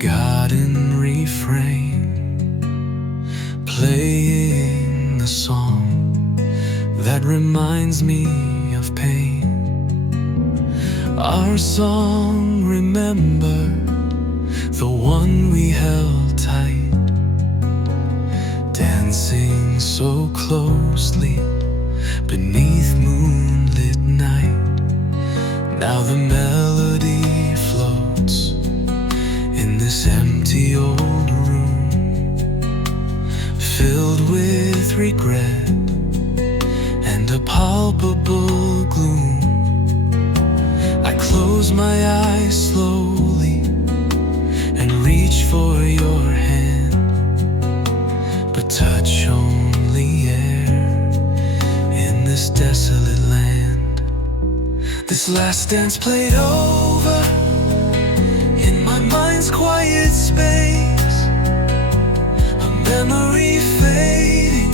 forgotten refrain, playing the song that reminds me of pain. Our song, remember, the one we held tight, dancing so closely beneath moonlit night. Now the melody floats in this empty old room, filled with regret and a palpable gloom. I close my eyes slowly and reach for your hand, but touch only air in this desolate land. This last dance played over in my mind's quiet space, a memory fading,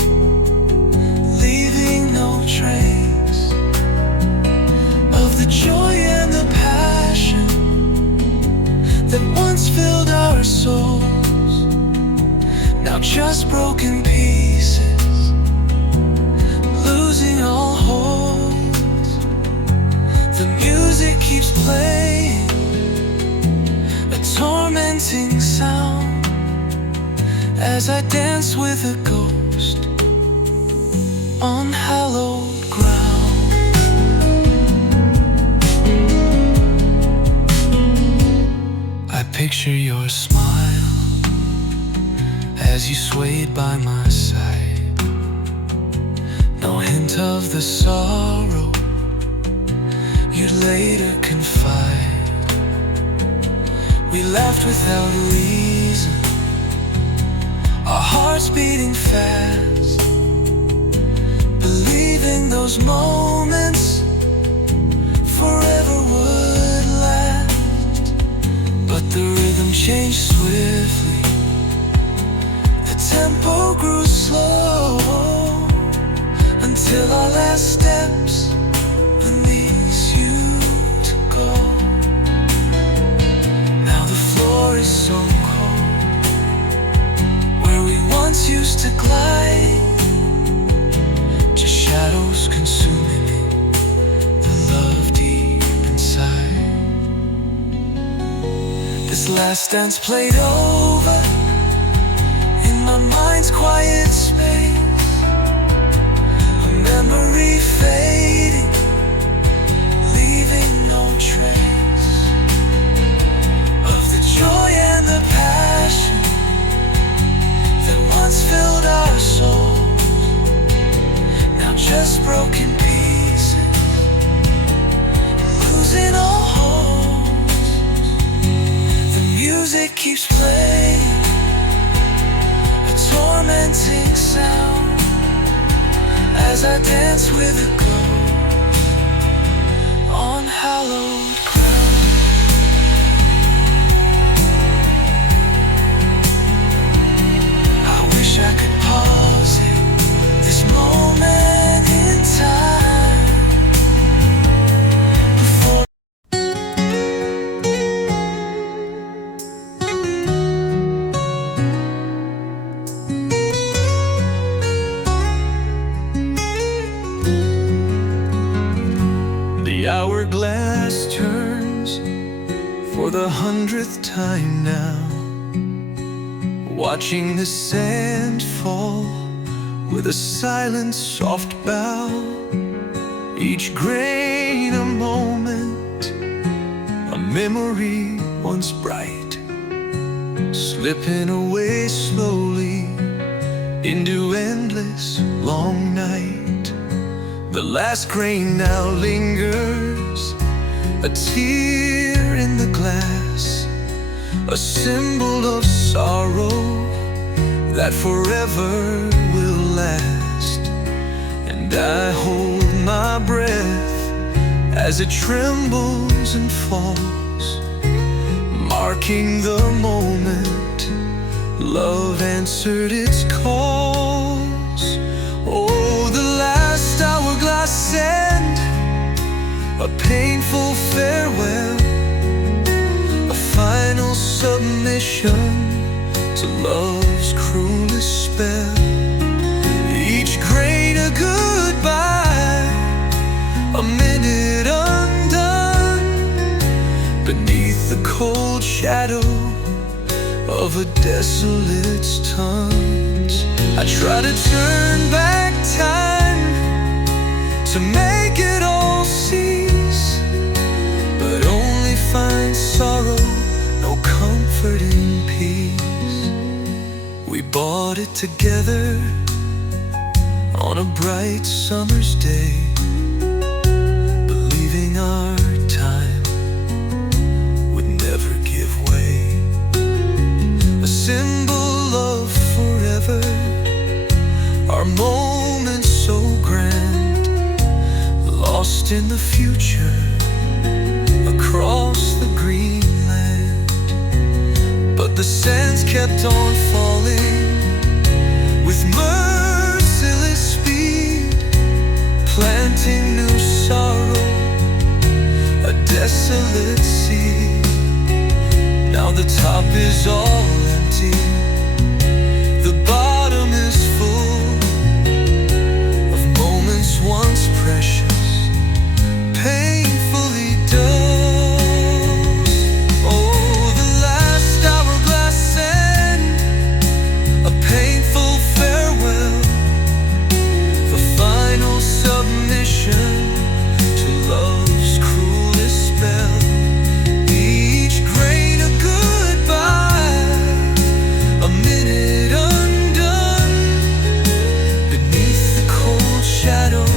leaving no trace of the joy and the passion that once filled our souls, now just broken pieces, losing all hope. The music keeps playing, a tormenting sound, as I dance with a ghost on hallowed ground. I picture your smile as you swayed by my side, no hint of the sorrow you'd later confide. We laughed without a reason, our hearts beating fast, believing those moments forever would last. But the rhythm changed swiftly, the tempo grew slow, until our last steps go. Now the floor is so cold, where we once used to glide, just shadows consuming it, the love deep inside. This last dance played over in my mind's quiet space, a memory fading, leaving no trace of the joy and the passion that once filled our souls, now just broken pieces, losing all hopes. The music keeps playing, a tormenting sound, as I dance with a ghost on hallowed ground. I wish I could pause it, this moment in time, before the hourglass turns for the 100th time now, watching the sand fall with a silent soft bow, each grain a moment, a memory once bright, slipping away slowly into endless long night. The last grain now lingers, a tear in the glass, a symbol of sorrow that forever will last. And I hold my breath as it trembles and falls, marking the moment love answered its calls. Oh, the last hourglass send a painful farewell, a final submission to love's cruelest spell. Each grain a goodbye, a minute undone, beneath the cold shadow of a desolate's taunt. I try to turn back time to make it all cease, but only find sorrow, no comforting peace. We bought it together on a bright summer's day, believing our time would never give way. A symbol of forever, our moments so grand, lost in the future across the green land. But the sands kept on falling with merciless speed, planting new sorrow, a desolate seed. Now the top is all empty, the bottom is full of moments once precious, painfully dull. Oh, the last hourglass end, a painful farewell, the final submission to love's cruelest spell. Each grain a goodbye, a minute undone, beneath the cold shadow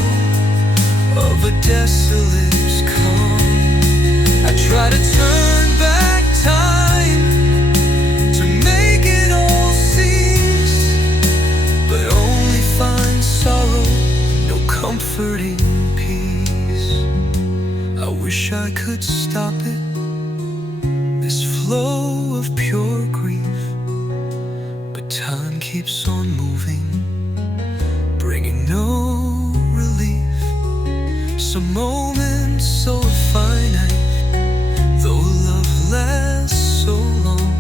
of a desolate's calm. I try to turn back time to make it all cease, but only find sorrow, no comforting peace. I wish I could stop it, this flow of pure grief, but time keeps on moving, bringing no relief. Some moments so finite, though love lasts so long,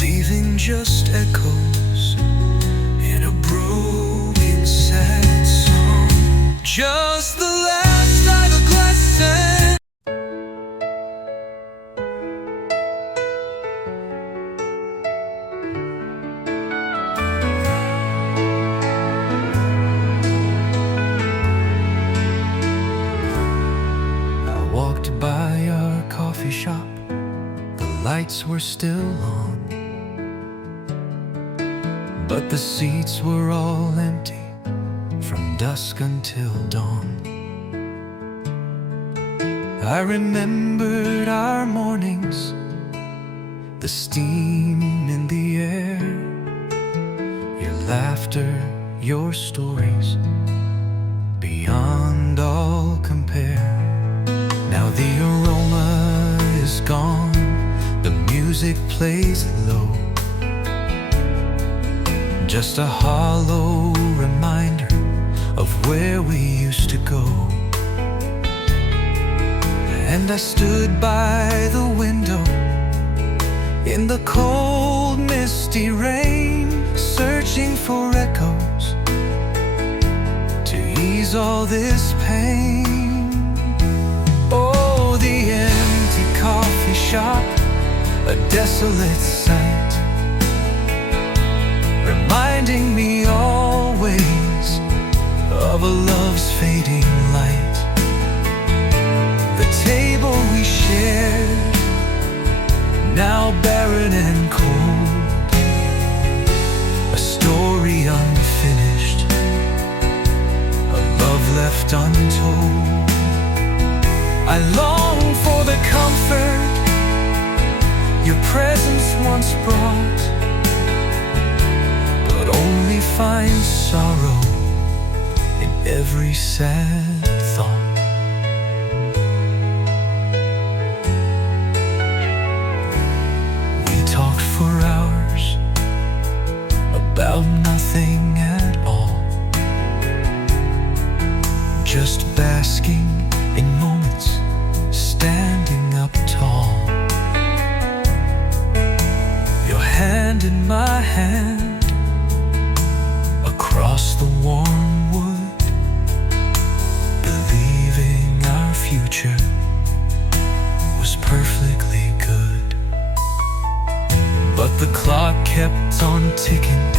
leaving just echoes in a broken sad song. Just the last hourglass end. Walked by our coffee shop, the lights were still on, but the seats were all empty from dusk until dawn. I remembered our mornings, the steam in the air, your laughter, your stories, beyond all compare. Now the aroma is gone, the music plays low, just a hollow reminder of where we used to go. And I stood by the window in the cold misty rain, searching for echoes to ease all this pain. Oh, the empty coffee shop, a desolate sight, reminding me always of a love's fading light. The table we shared, now barren and cold, a story unfinished, a love left untold. I long for the comfort your presence once brought, but only find sorrow in every sad thought. We talked for hours about nothing at all, just basking in moments, standing up tall. kept on ticking.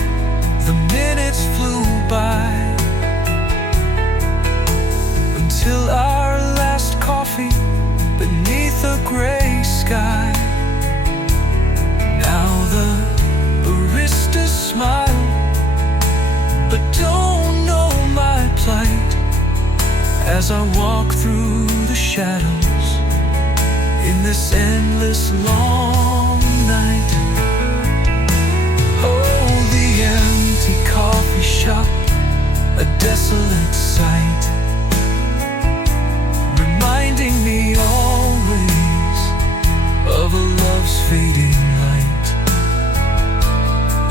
The minutes flew by until our last coffee beneath a gray sky. Now the baristas smile, but don't know my plight as I walk through the shadows in this endless long night. Oh, the empty coffee shop, a desolate sight, reminding me always of a love's fading light.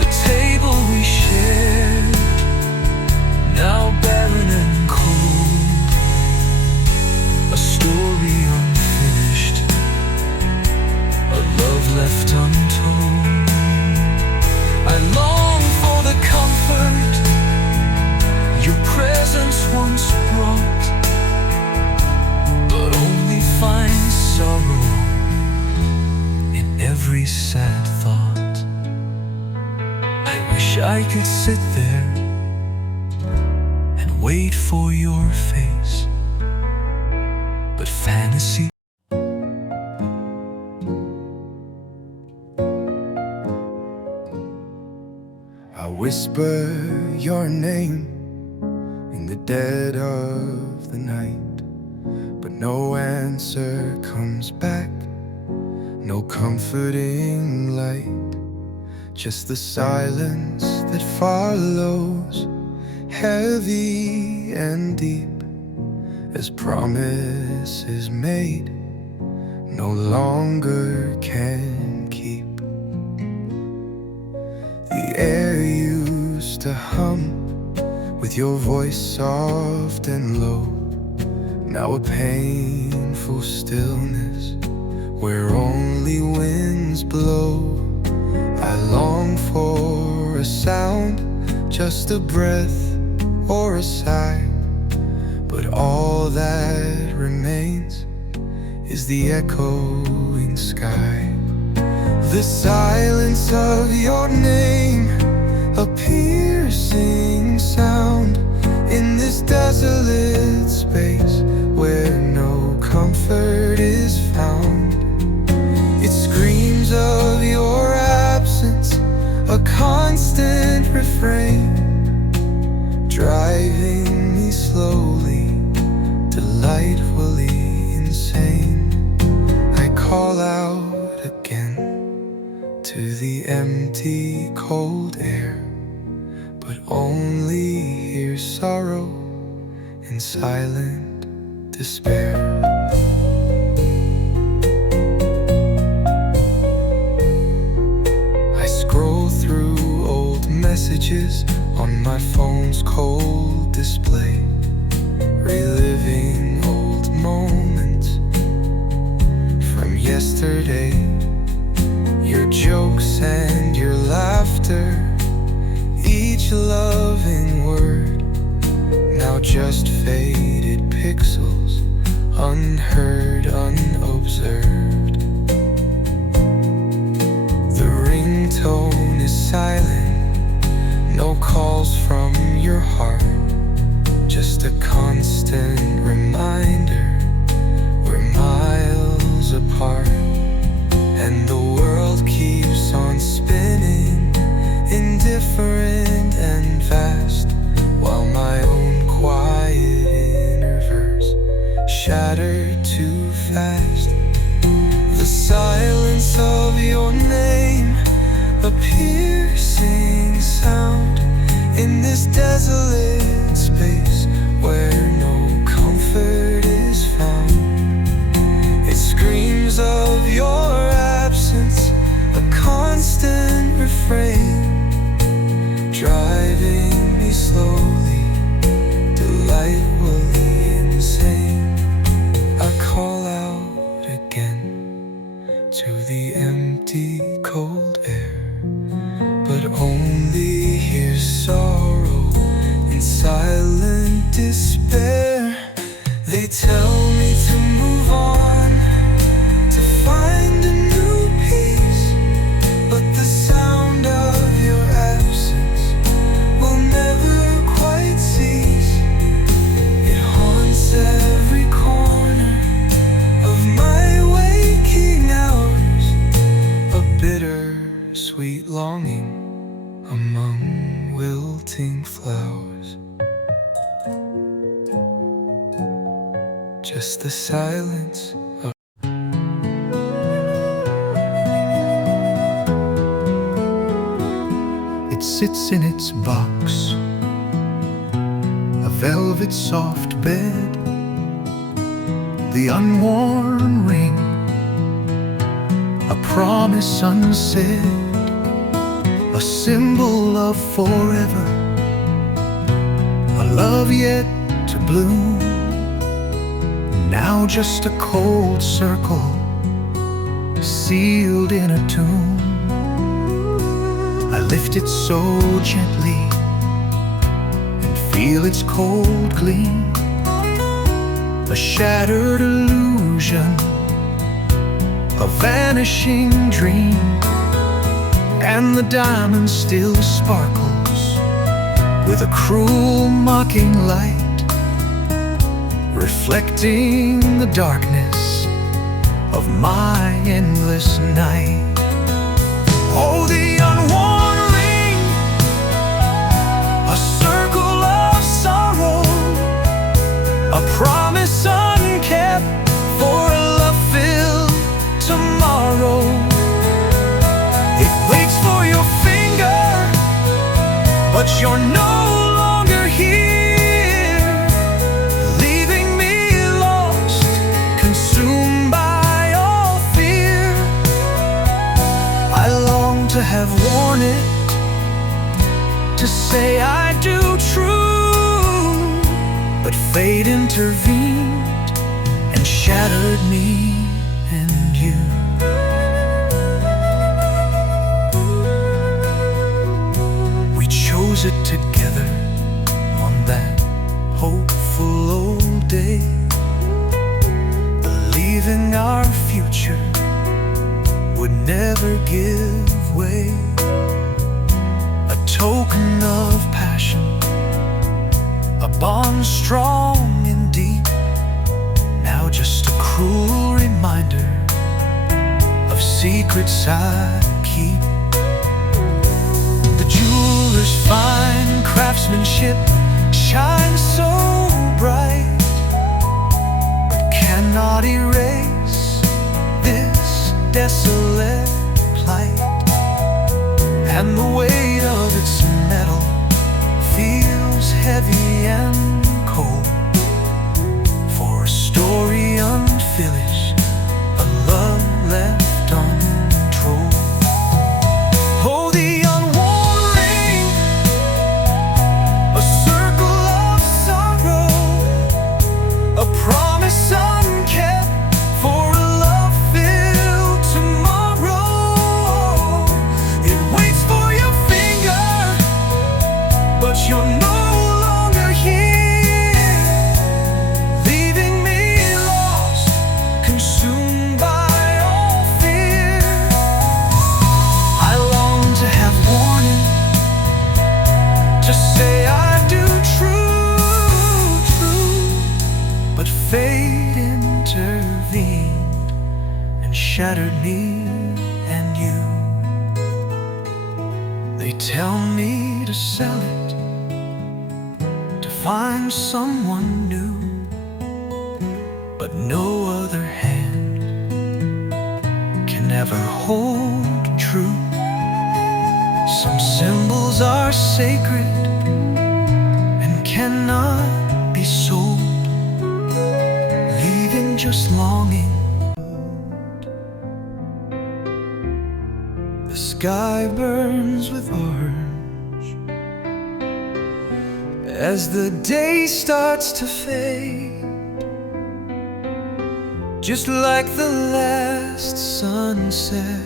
The table we shared, now barren and cold, a story unfinished, a love left untold. I long for the comfort your presence once brought, but only find sorrow in every sad thought. I wish I could sit there and wait for your face, but fantasy. I whisper your name in the dead of the night, but no answer comes back, no comforting light, just the silence that follows, heavy and deep, as promises made no longer can keep. The air used to hum with your voice soft and low, now a painful stillness where only winds blow. I long for a sound, just a breath or a sigh, but all that remains is the echoing sky. The silence of your name, a piercing sound in this desolate space where no comfort is found. It screams of your absence, a constant refrain, driving me slowly, delightfully insane. I call out again to the empty, cold air, but only hear sorrow and silent despair. I scroll through old messages on my phone's cold display, reliving old moments from yesterday. Your jokes and your laughter, each loving word, now just faded pixels, unheard, unobserved. The ringtone is silent, no calls from your heart, just a constant reminder we're miles apart. And the world keeps on spinning, indifferent and vast, while my own quiet inner verse shattered too fast. The silence of your name, a piercing sound in this desolate space where no comfort is found. It screams of your absence, a constant refrain, driving me slowly, delightfully insane. I call out again to the empty, cold air, but only hear sorrow and silent despair. They tell me to move on, to find a new peace, but the sound of your bittersweet longing among wilting flowers. Just the silence of it sits in its box, a velvet soft bed, the unworn ring, a promise unsaid, a symbol of forever, a love yet to bloom. Now just a cold circle sealed in a tomb. I lift it so gently and feel its cold gleam, a shattered illusion, a vanishing dream. And the diamond still sparkles with a cruel mocking light, reflecting the darkness of my endless night. Oh, the unworn ring, a circle of sorrow, a promise unkept for a love-filled tomorrow. It waits for your finger, but you're no longer here, leaving me lost, consumed by all fear. I long to have worn it, to say I do true, but fate intervened and shattered me and you. We chose it together on that hopeful old day, believing our future would never give way. A token of passion, a bond strong and deep, now just a cruel reminder of secrets I keep. The jeweler's fine craftsmanship shines so bright, but cannot erase this desolate plight. And the weight of its metal feels heavy and cold, for a story unfinished, a love left untold. Oh, the unworn ring, a circle of sorrow, a promise unkept for a love-filled tomorrow. It waits for your finger, but you're no longer here, leaving me lost, consumed by all fear. I long to have worn it, to say I do true, but fate intervened and shattered me and you. They tell me to sell it, to find someone new, but no other hand can ever hold true. Some symbols are sacred and cannot be sold, leaving just longing. The sky burns with orange as the day starts to fade, just like the last sunset.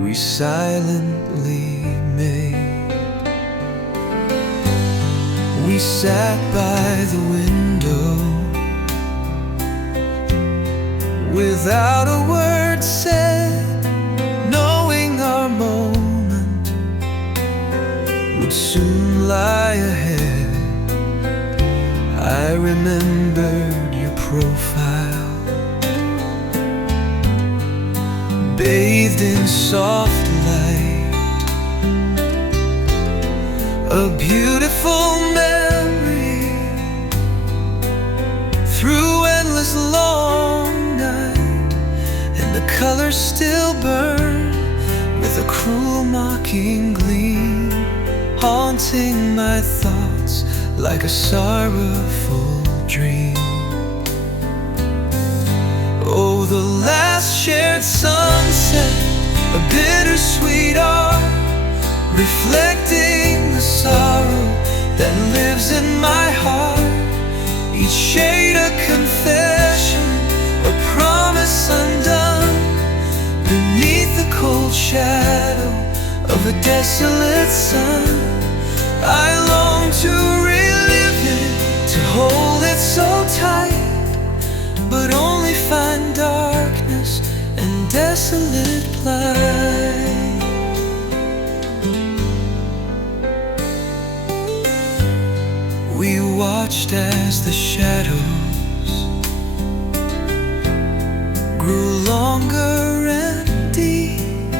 We silently made. We sat by the window without a word said, knowing our moment would soon lie ahead. I remembered your profile, bathed colors still burn with a cruel mocking gleam, haunting my thoughts like a sorrowful dream. Oh, the last shared sunset, a bittersweet art, reflecting the sorrow that lives in my heart. Each shade a confession, a promise undone, beneath the cold shadow of a desolate sun. I long to relive it, to hold it so tight, but only find darkness and desolate plight. We watched as the shadows grew longer and deep,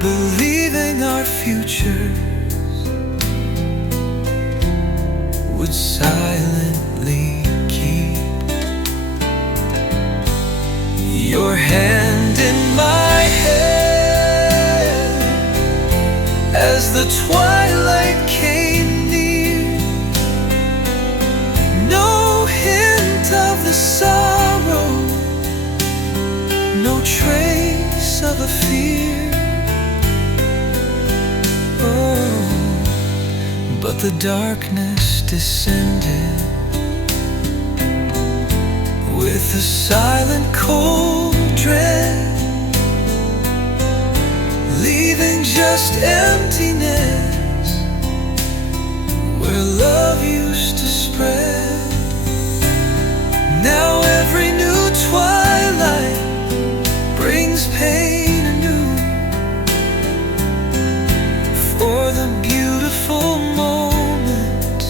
believing our futures would silently keep. Your hand in my hand as the twilight came near. No hint of the sorrow, no trace of a fear. Oh, but the darkness descended with a silent cold dread, leaving just emptiness where love used to spread. Now every new twilight brings pain anew, for the beautiful moment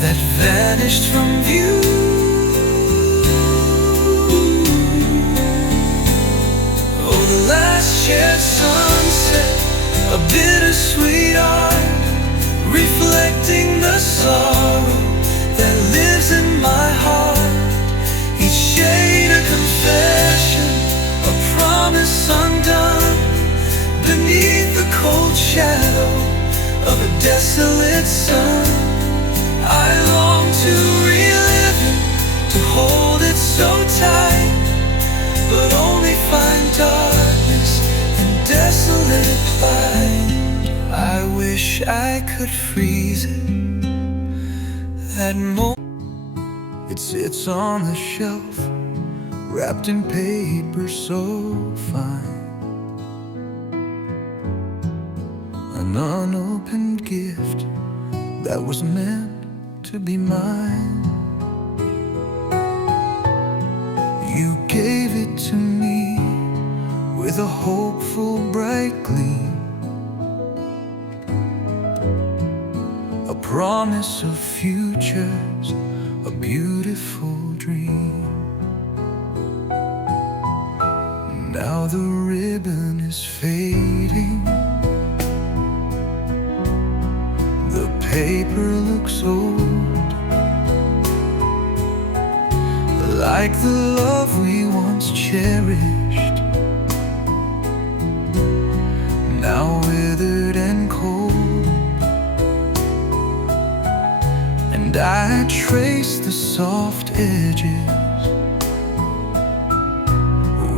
that vanished from view. Oh, the last shared sunset, a bittersweet art, reflecting the sorrow that lives in my heart. Each shade a confession, a promise undone, beneath the cold shadow of a desolate sun. I long to relive it, to hold it so tight, but only find darkness and desolate plight. I wish I could freeze it, that moment. It sits on the shelf, wrapped in paper so fine, an unopened gift that was meant to be mine. You gave it to me with a hopeful bright gleam, a promise of futures, a beautiful dream. Now the ribbon is fading, the paper looks old, like the love we once cherished, now withered and cold. And I trace the soft edges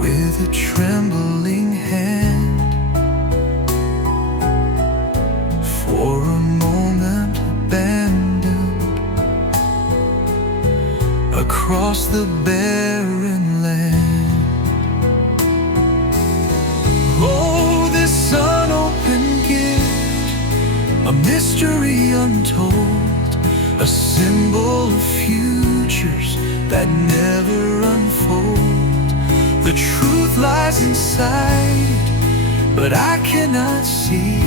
with a trembling hand, for a moment abandoned across the barren land. Oh, this unopened gift, a mystery untold, a symbol of futures that never unfold. The truth lies inside, but I cannot see,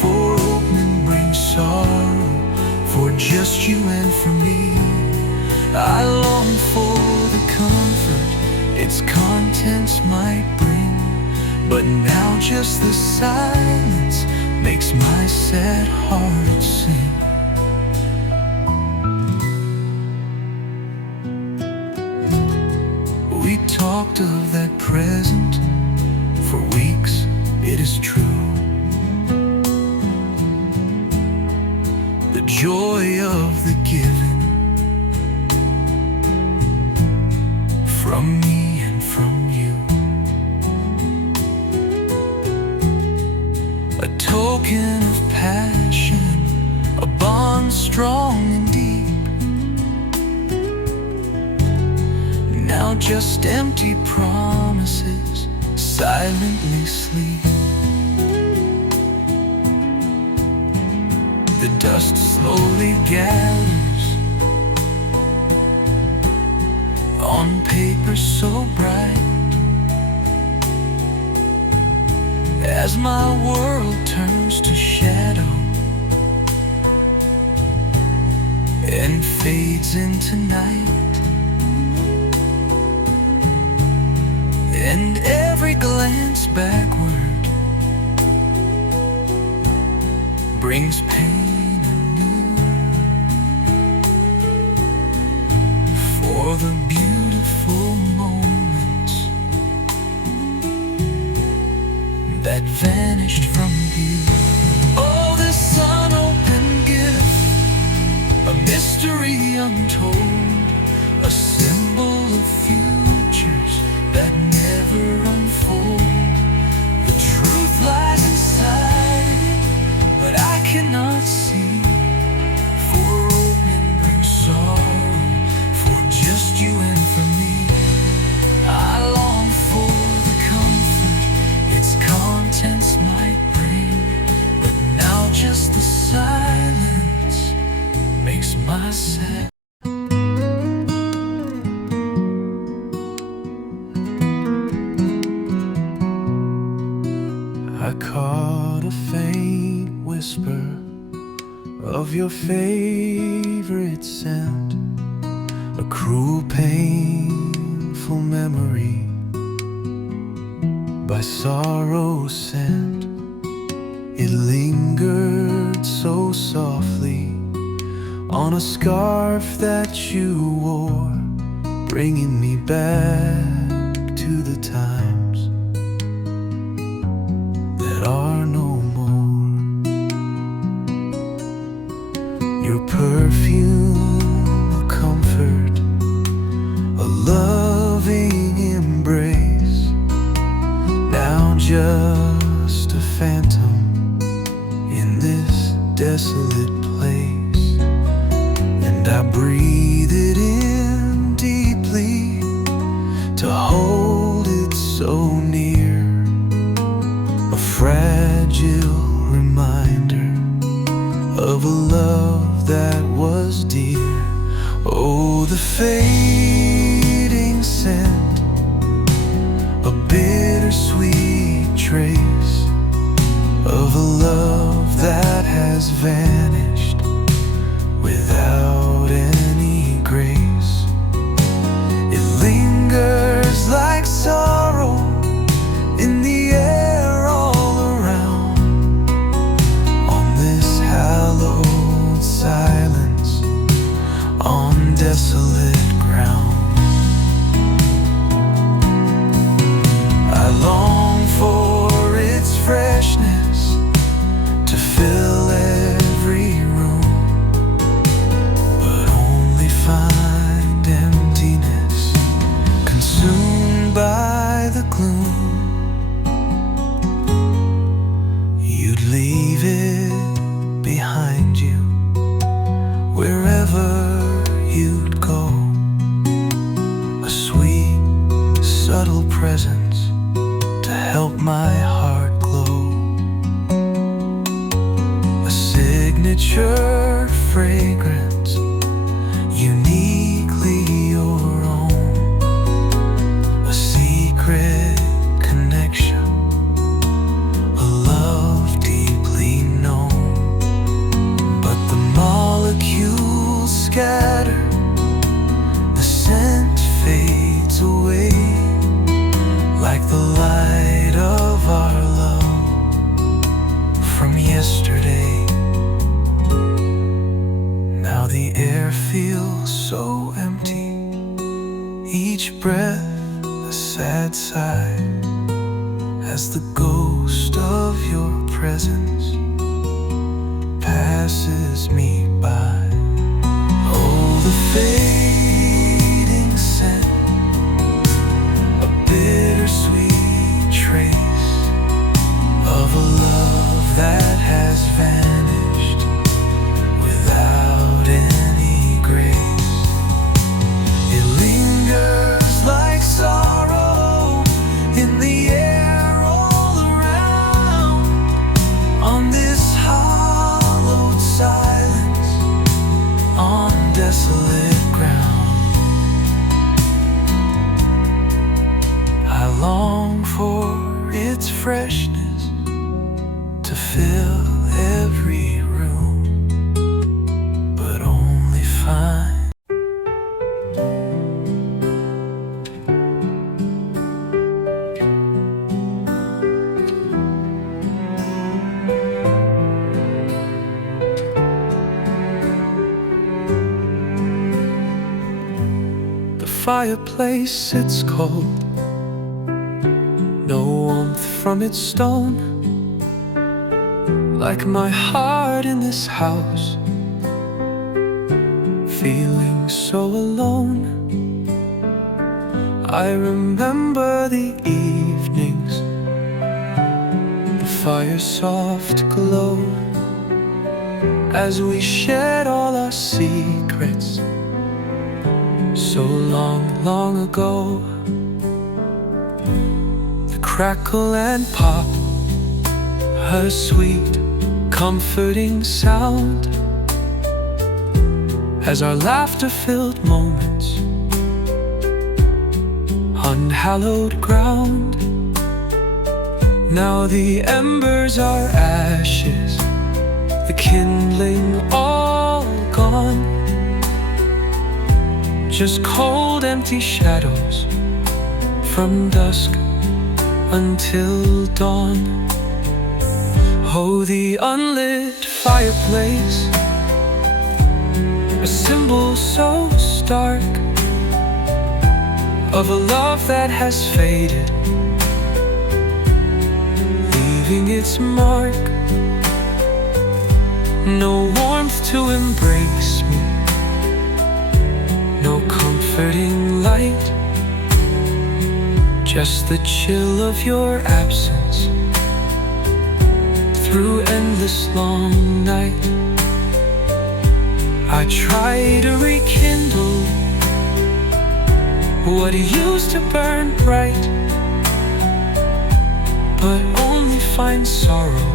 for opening brings sorrow, for just you and for me. I long for the comfort its contents might bring, but now just the silence makes my sad heart sing. talked of that present for weeks, it is true. The joy of the giving from me and from you, a token of passion, a bond strong and deep. Now just empty promises silently sleep. The dust slowly gathers on paper so bright, as my world turns to shadow and fades into night. And every glance backward brings pain anew, for the beautiful moments that vanished from view. Oh, this unopened gift, a mystery untold, a symbol of futures that never unfold. The truth lies inside it, but I cannot see. For opening brings sorrow, for just you and for me. I long for the comfort its contents might bring, but now just the silence makes my sad. I caught a faint whisper of your favorite scent, a cruel, painful memory by sorrow sent. It lingered so softly on a scarf that you wore, bringing me back to the times that are no more. Your perfume, a comfort, a loving embrace, now just a phantom in this desolate place. And I breathe it in deeply to hold it so near, a fragile reminder of a love that was dear. Oh, the fading scent, a bittersweet trace of a love that has vanished without any grace. It lingers like sorrow in the air all around, on this hallowed silence, on desolate ground. I long for its freshness to fill every room, but only find emptiness consumed by the gloom. You'd leave it behind you wherever you'd go, a sweet, subtle presence to help my heart glow, a signature fragrance uniquely your own, a secret connection, a love deeply known. But the molecules scatter, the scent fades away, like the light of our love from yesterday. Now the air feels so empty, each breath a sad sigh as the ghost of your presence passes me by. Oh, the fading scent, a bittersweet trace of a love that has vanished without any grace. It lingers like sorrow in the air all around, on this hollowed silence, on desolate ground. I long for its freshness to fill every room, but only find the fireplace sits cold, no warmth from its stone. Like my heart in this house, feeling so alone. I remember the evenings, the fire's soft glow, as we shared all our secrets so long, long ago. The crackle and pop, her sweet, comforting sound, as our laughter-filled moments, unhallowed ground. Now the embers are ashes, the kindling all gone, just cold, empty shadows from dusk until dawn. Oh, the unlit fireplace, a symbol so stark of a love that has faded, leaving its mark. No warmth to embrace me, no comforting light, just the chill of your absence through endless long night. I try to rekindle what used to burn bright, but only find sorrow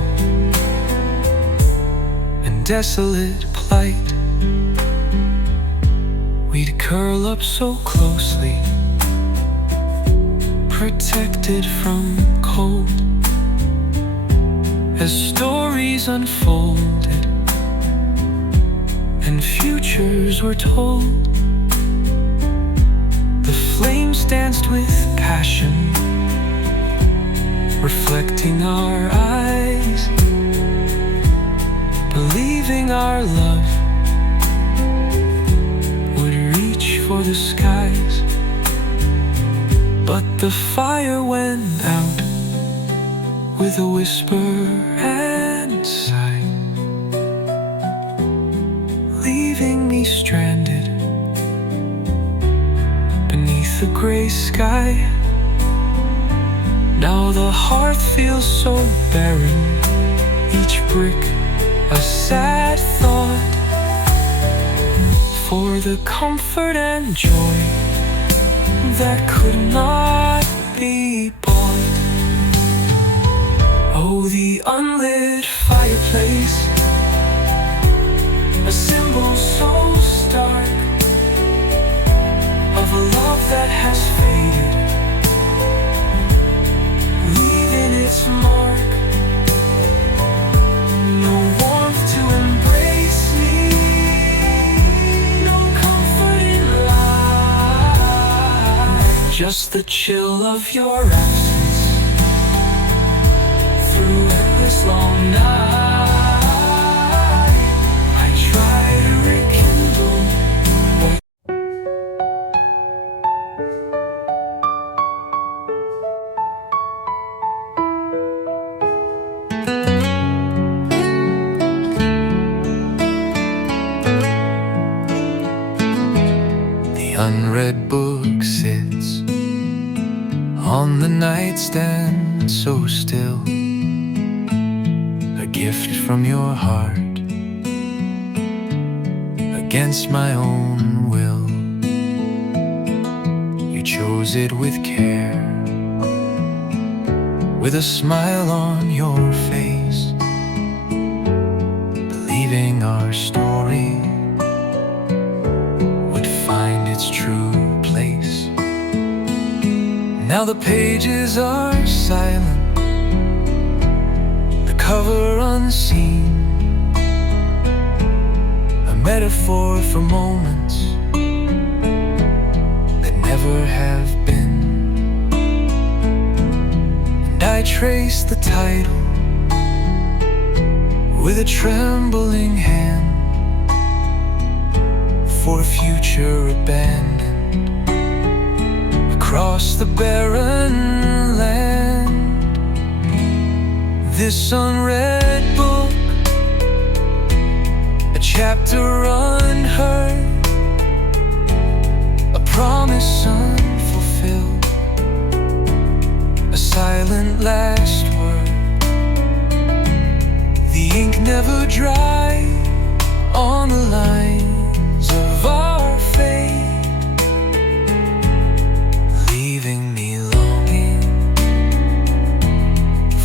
and desolate plight. We'd curl up so closely, protected from cold, as stories unfolded and futures were told. The flames danced with passion, reflecting our eyes, believing our love would reach for the skies. But the fire went out with a whisper and sigh, leaving me stranded beneath the gray sky. Now the hearth feels so barren, each brick a sad thought, for the comfort and joy that could not be bought. Oh, the unlit fireplace, a symbol so stark of a love that has faded, leaving its mark. No warmth to embrace me, no comfort in life, just the chill of your absence through endless long night. I try to rekindle what. unread book sits on the nightstand so still, a gift from your heart against my own will. You chose it with care, with a smile on your face, believing our story would find its true place. Now the pages are silent, the cover unseen, a metaphor for moments that never have been. And I trace the title with a trembling hand for a future abandoned across the barren land. This unread book, a chapter unheard, a promise unfulfilled, a silent last word. The ink never dry on the lines of our fate, leaving me longing,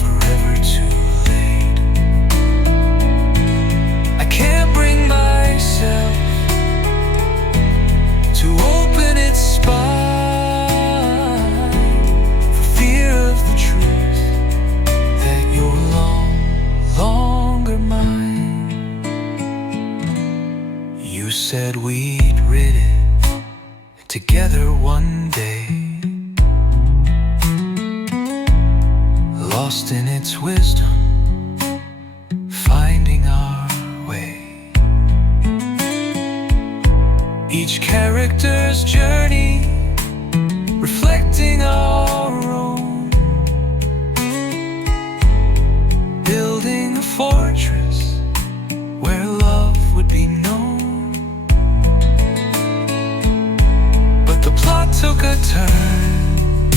forever too late. I can't bring myself to open its spine for fear of the truth that you're longer mine. You said we'd read it together one day, lost in its wisdom, finding our way. Each character's journey reflecting our own, building a fortress where love would be known. But the plot took a turn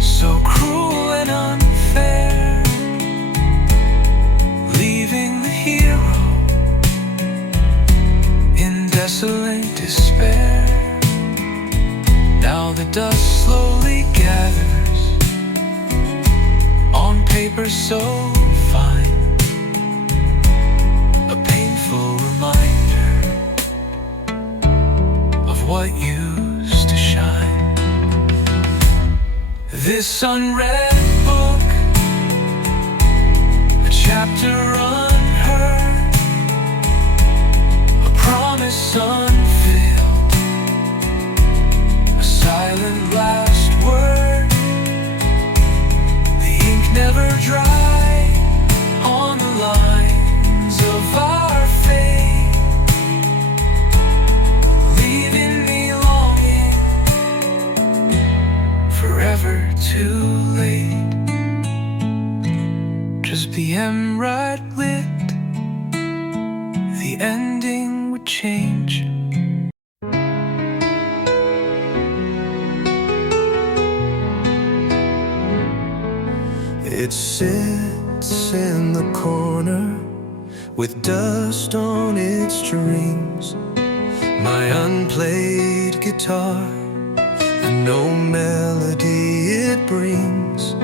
so cruel and unfair, leaving the hero in desolate despair. Now the dust slowly gathers on paper so fine, a painful reminder of what used to shine. This unread book, a chapter unheard, a promise unfilled, a silent last word. The ink never dry on the lines of our fate, leaving me longing, forever too late. Just the right lit, the ending would change. It sits in the corner with dust on its strings, my unplayed guitar, and no melody it brings.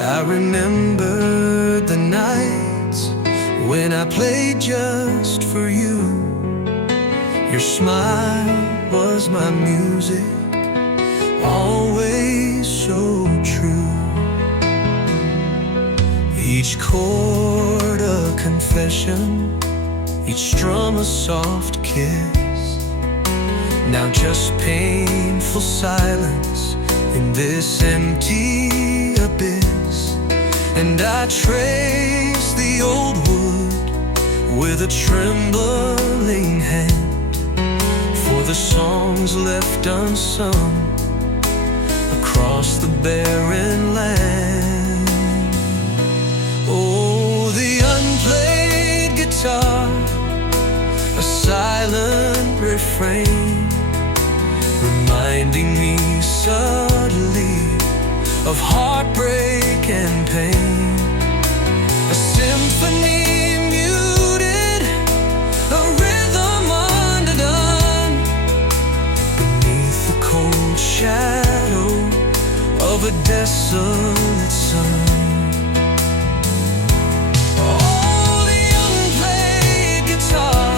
I remember the nights when I played just for you. Your smile was my music, always so true. Each chord a confession, each strum a soft kiss. Now just painful silence in this empty abyss. And I trace the old wood with a trembling hand for the songs left unsung across the barren land. Oh, the unplayed guitar, a silent refrain, reminding me subtly of heartbreak and pain. A symphony muted, a rhythm undone, beneath the cold shadow of a desolate sun. Oh, the unplayed guitar,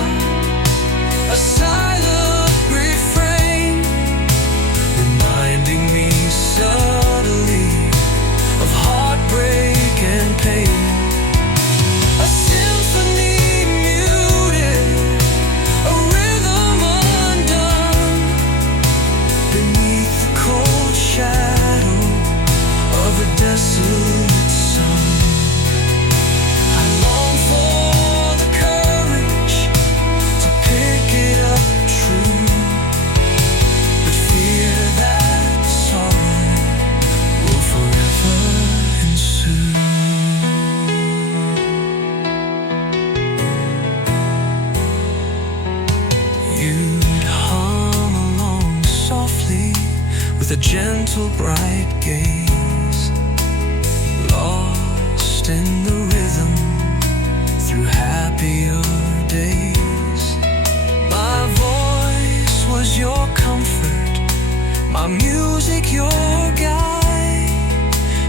a silent refrain, reminding me subtly of heartbreak and pain. A symphony muted, a rhythm undone, beneath the cold shadow of a desolate sun. I long for the courage to pick it up true, but fear that sorrow will forever ensue. You'd hum along softly with a gentle bright gaze, lost in the rhythm through happier days. My voice was your comfort, my music your guide,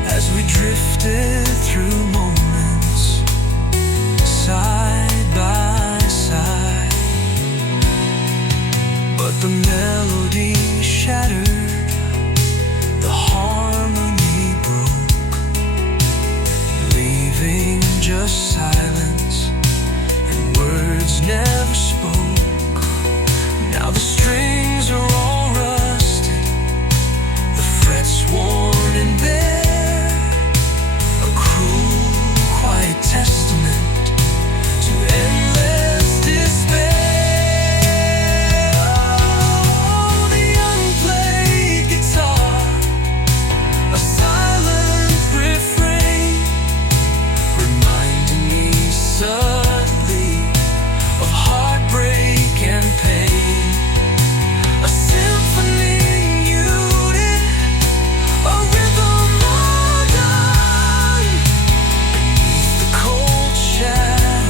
as we drifted through moments side by side. But the melody shattered, the harmony broke, leaving just silence and words never spoke. Now the strings are all rusted, the frets worn and bare, a cruel, quiet testament to endless despair. Oh, the unplayed guitar, a silent refrain, reminding me subtly of heartbreak and pain. A symphony muted, a rhythm undone, beneath the cold shadow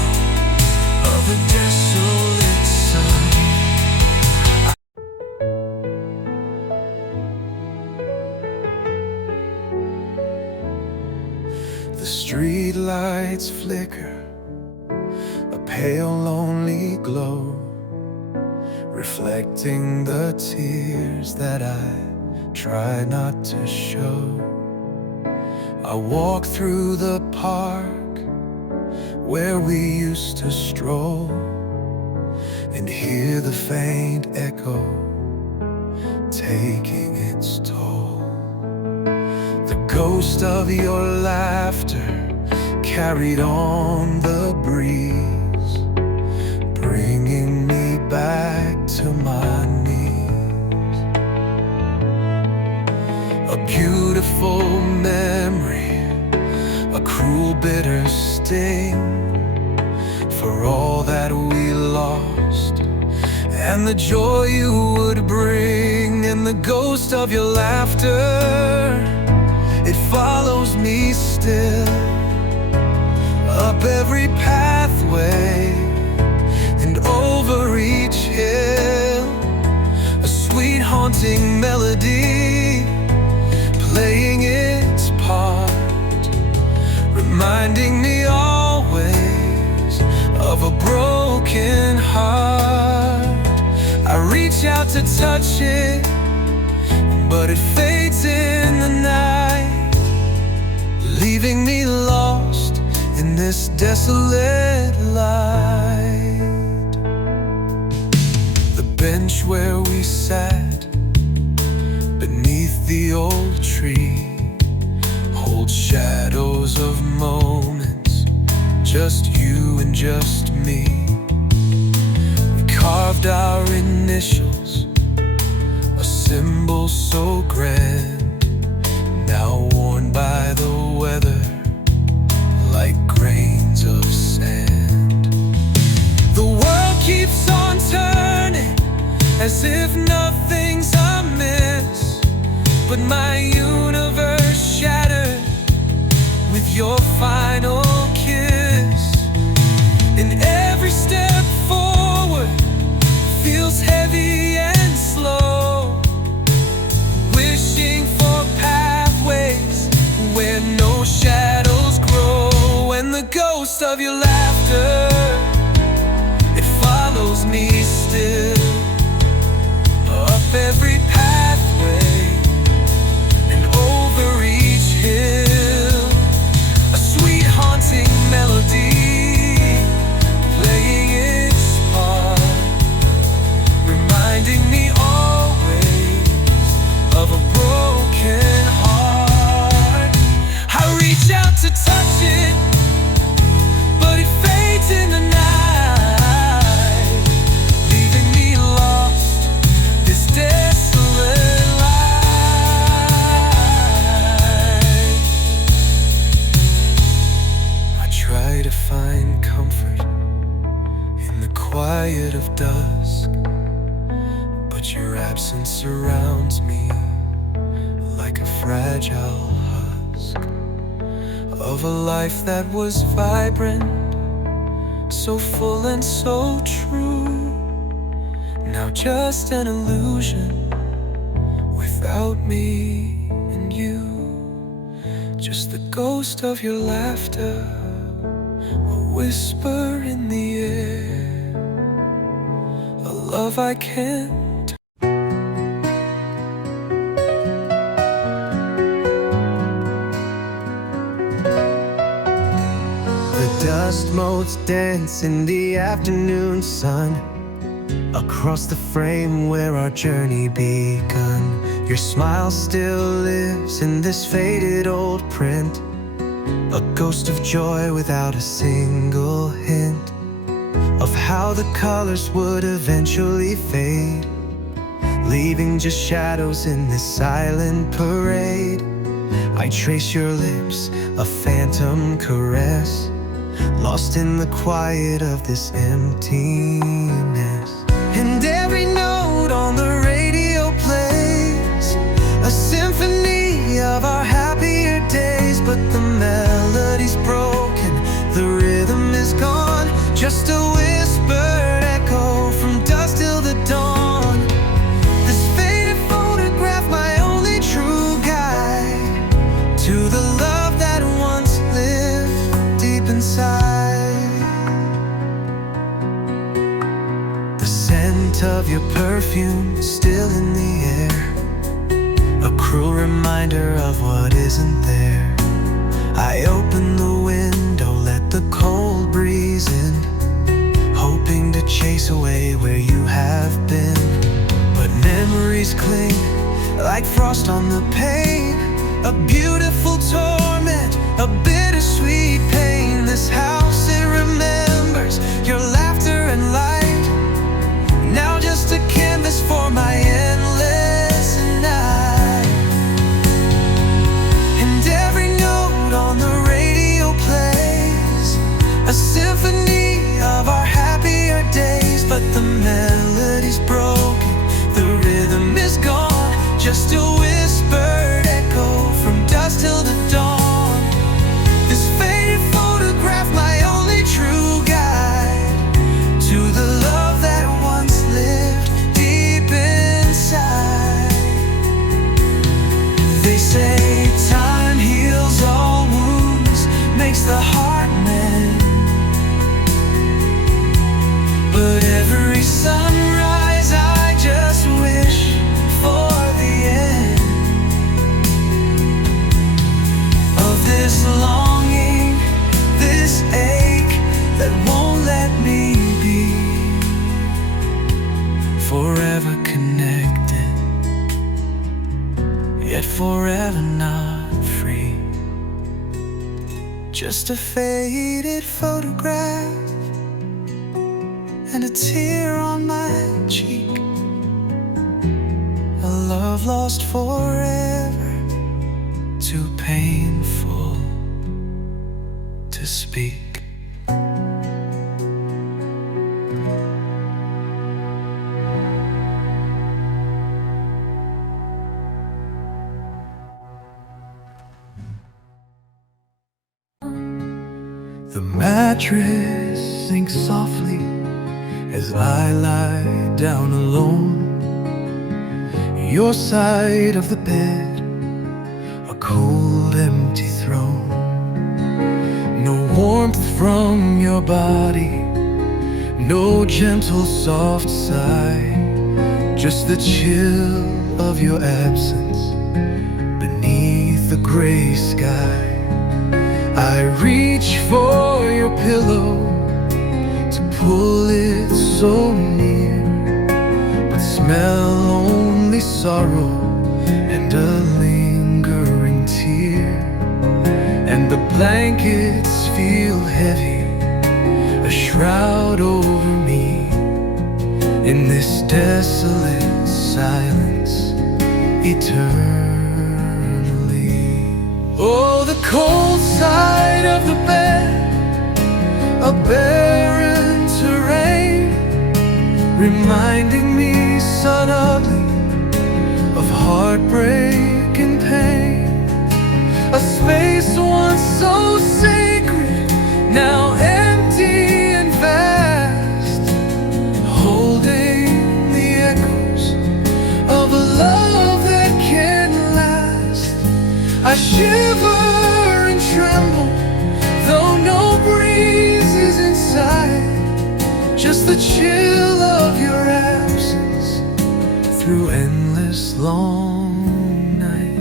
of a desolate sun. The street lights flicker, a pale lonely glow, reflecting the tears that I try not to show. I walk through the park where we used to stroll, and hear the faint echo taking its toll. The ghost of your laughter carried on the breeze, bringing me back to my knees. A beautiful memory, a cruel bitter sting, for all that we lost and the joy you would bring. And the ghost of your laughter, it follows me still, up every pathway and over each hill. A sweet haunting melody playing its part, reminding me always of a broken heart. I reach out to touch it, but it fades in the night, leaving me lost in this desolate light. The bench where we sat beneath the old tree holds shadows of moments, just you and just me. We carved our initials, a symbol so grand, now worn by the weather like grains of sand. The world keeps on turning as if nothing's amiss. miss, but my universe shattered with your final kiss. And every step forward feels heavy and slow, wishing for pathways where no shadows grow. And the ghost of your laughter, it follows me still, up every pathway and over each hill. A sweet haunting melody playing its part, reminding me always of a broken heart. I reach out to touch it, but it fades in the night, leaving me lost this desolate life. I try to find comfort in the quiet of dusk, but your absence surrounds me like a fragile husk of a life that was vibrant, so full and so true. Now just an illusion without me and you. Just the ghost of your laughter, a whisper in the air, a love I can't. The dust motes dance in the afternoon sun, across the frame where our journey begun. Your smile still lives in this faded old print, a ghost of joy without a single hint of how the colors would eventually fade, leaving just shadows in this silent parade. I trace your lips, a phantom caress, lost in the quiet of this emptiness. And every note on the radio plays a symphony of our happier days, but the melody's broken, the rhythm is gone, just a whispered echo from dusk till the dawn. This faded photograph, my only true guide to the love that once lived deep inside. The scent of your perfume still in the air, a cruel reminder of what isn't there. I open the window, let the cold breeze in, hoping to chase away where you have been. But memories cling like frost on the pane, a beautiful torment, a bittersweet pain. This house, it remembers your laughter and light, now just a canvas for my endless night. And every note on the radio plays a symphony of our happier days, but the melody's broken, the rhythm is gone, just a whispered echo from dusk till the dawn. This faded photograph, my only true guide to the love that once lived deep inside. They say time heals all wounds, makes the heart mend, but every sunrise I just wish for the end of this longing, this ache that won't let me be forever connected, yet forever not free. Just a faded photograph and a tear on my cheek, a love lost forever, too painful to speak. The mattress sinks softly as I lie down alone. Your side of the bed, a cold empty throne. No warmth from your body, no gentle soft sigh, just the chill of your absence beneath the gray sky. I reach for your pillow to pull it so near, but smell only sorrow and a lingering tear. And the blankets feel heavy, a shroud over me in this desolate silence eternally. Oh, the cold side of the bed, a barren terrain, reminding me suddenly of heartbreak and pain. A space once so sacred, now empty and vast, holding the echoes of a love that can't last. I shiver and tremble, though no breeze is inside, just the chill of your absence through endless long night.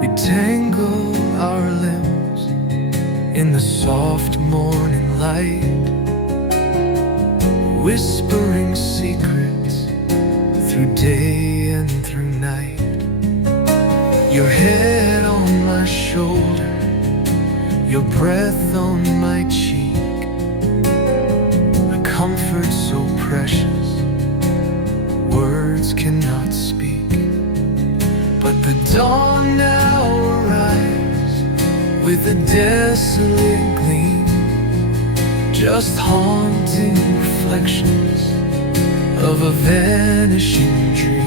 We tangle our limbs in the soft morning light, whispering secrets through day and through night. Your head on my shoulder, your breath on my cheek, a comfort so precious words cannot speak. But the dawn now arrives with a desolate gleam, just haunting reflections of a vanishing dream.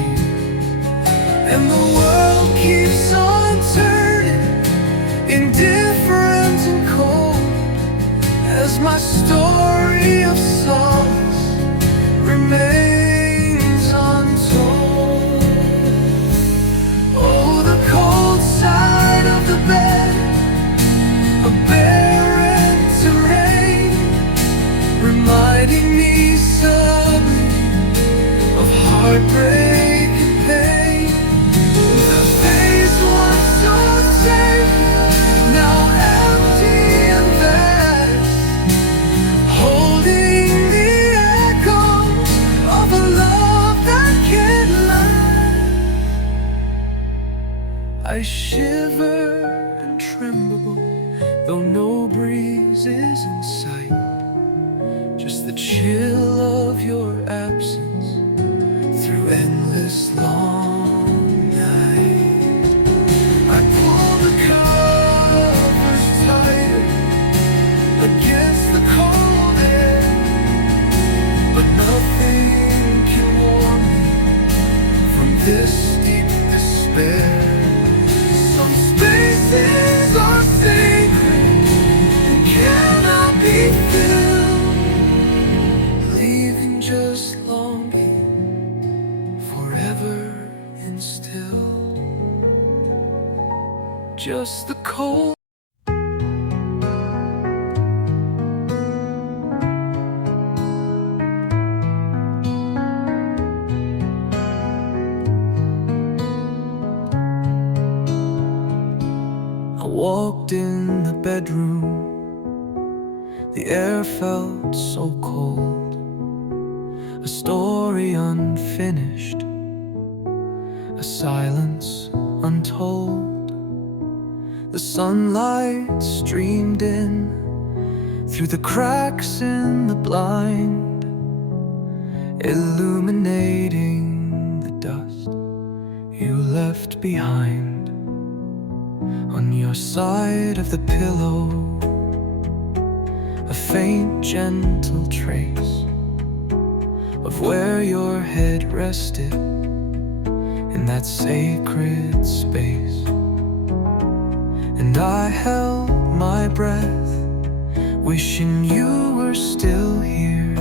And the world keeps on turning, indifferent and cold, as my story of songs remains untold. Oh, the cold side of the bed, a barren terrain, reminding me suddenly of heartbreak and pain. The face once so sacred, now empty and vast, holding the echoes of a love that can't last. I shiver and tremble, though no breeze is in sight, just the chill of your absence through endless long night. I pull the covers tighter against the cold air, but nothing can warm me from this deep despair. Some spaces are sacred and cannot be filled, leaving just longing forever instilled. Just the cold. I walked in the bedroom, the air felt so cold, a story unfinished, a silence untold. The sunlight streamed in through the cracks in the blind, illuminating the dust you left behind. On your side of the pillow, a faint gentle trace of where your head rested in that sacred space. and I held my breath, wishing you were still here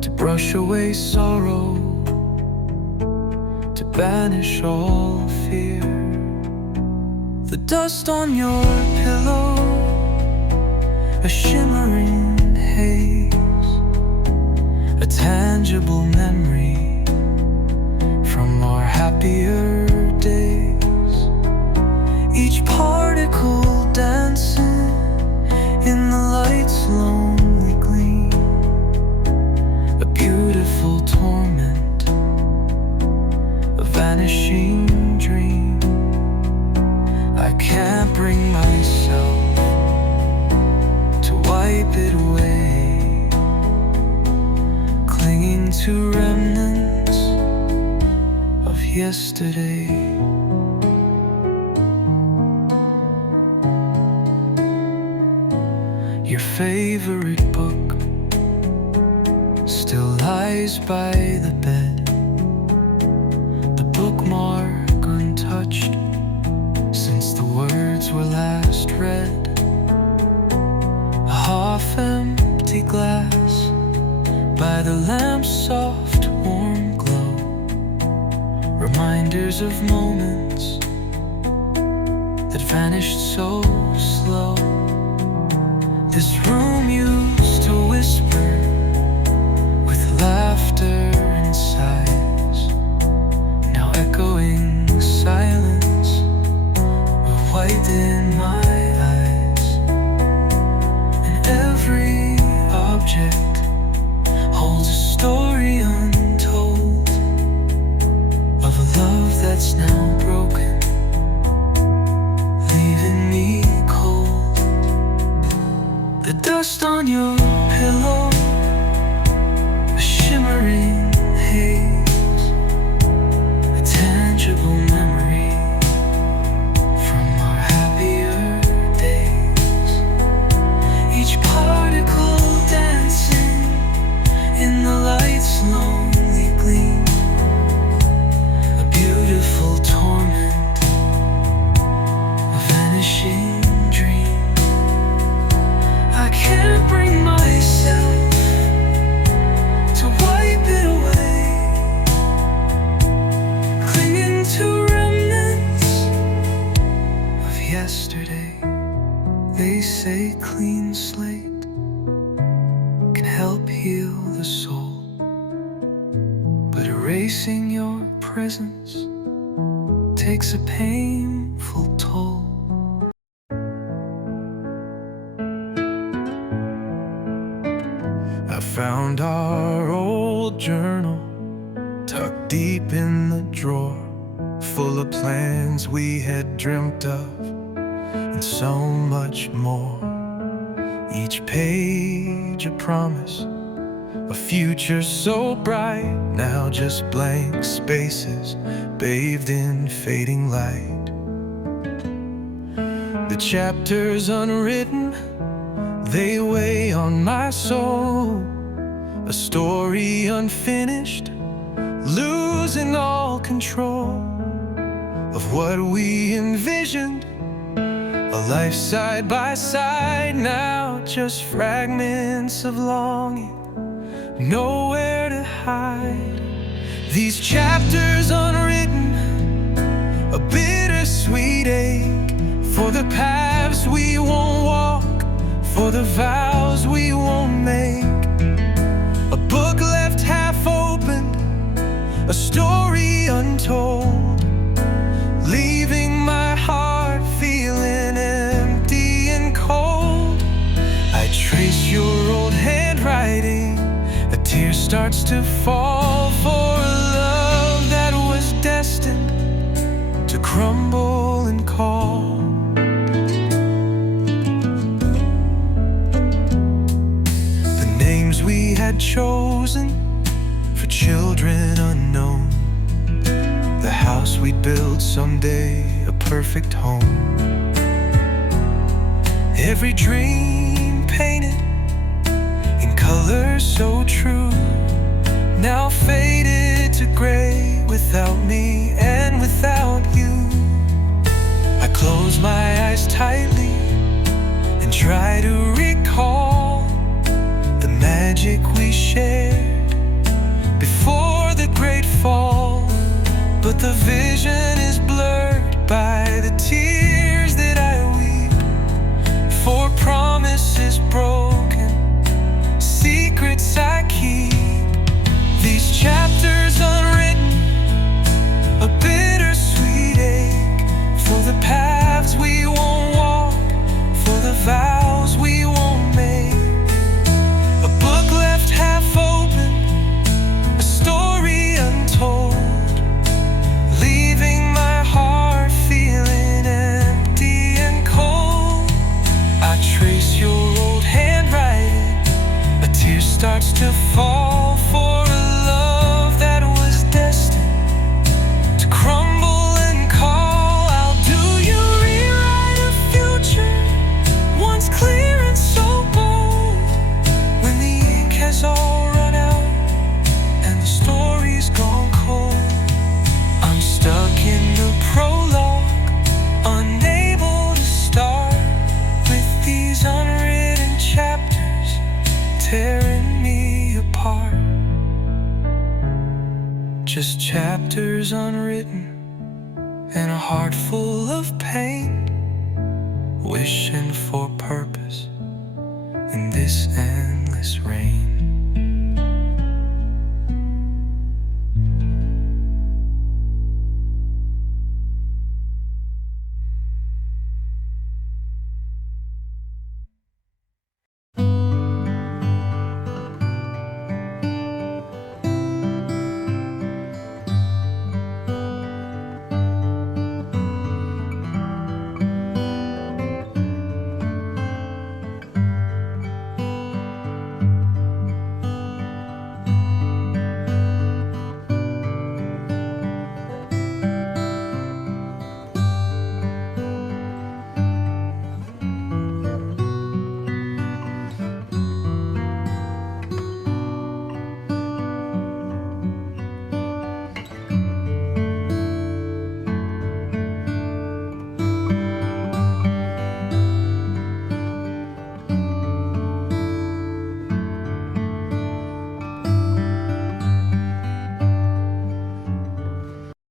to brush away sorrow, to banish all fear. The dust on your pillow, a shimmering haze, a tangible memory from our happier days. Each particle dancing in the light's lonely gleam, a beautiful torment, a vanishing dream. I can't bring myself to wipe it away, clinging to remnants of yesterday. Your favorite book still lies by the bed, the bookmark untouched since the words were last read. A half-empty glass by the lamp's soft, warm glow, reminders of moments that vanished so slow. This room used to whisper with laughter and sighs, now echoing silence will widen my eyes. And every object holds a story untold of a love that's now broken, leaving me cold. The dust on your pillow, a shimmering haze, a tangible memory from our happier days. Each particle dancing in the light's lonely gleam, a beautiful torment, a vanishing dream. I can't bring myself to wipe it away, clinging to remnants of yesterday. They say clean slate can help heal the soul, but erasing your presence takes a painful toll. I found our old journal tucked deep in the drawer, full of plans we had dreamt of and so much more. Each page a promise, a future so bright, now just blank spaces bathed in fading light. The chapters unwritten, they weigh on my soul, a story unfinished, losing all control of what we envisioned, a life side by side, now just fragments of longing, nowhere to hide. These chapters unwritten, a bittersweet ache for the paths we won't walk, for the vows we won't make. A book left half opened, a story untold, leaving my heart feeling empty and cold. I trace your old handwriting, a tear starts to fall for a love that was destined to crumble and call. We had chosen for children unknown, the house we'd build someday, a perfect home. Every dream painted in colors so true, now faded to gray without me and without you. I close tightly and try to recall the magic we shared before the great fall. But the vision is blurred by the tears that I weep for promises broken, secrets I keep. These chapters unwritten, a bittersweet ache for the paths we won't walk, for the vows we won't make. A book left half open, a story untold, leaving my heart feeling empty and cold. I trace your old handwriting, a tear starts to fall for a love that was destined to crumble and call. How do you rewrite a future once clear and so bold, when the ink has all run out and the story's gone cold? I'm stuck in the prologue, unable to start, with these unwritten chapters tearing me apart. Just chapters unwritten and a heart full of pain, wishing for purpose in this endless rain.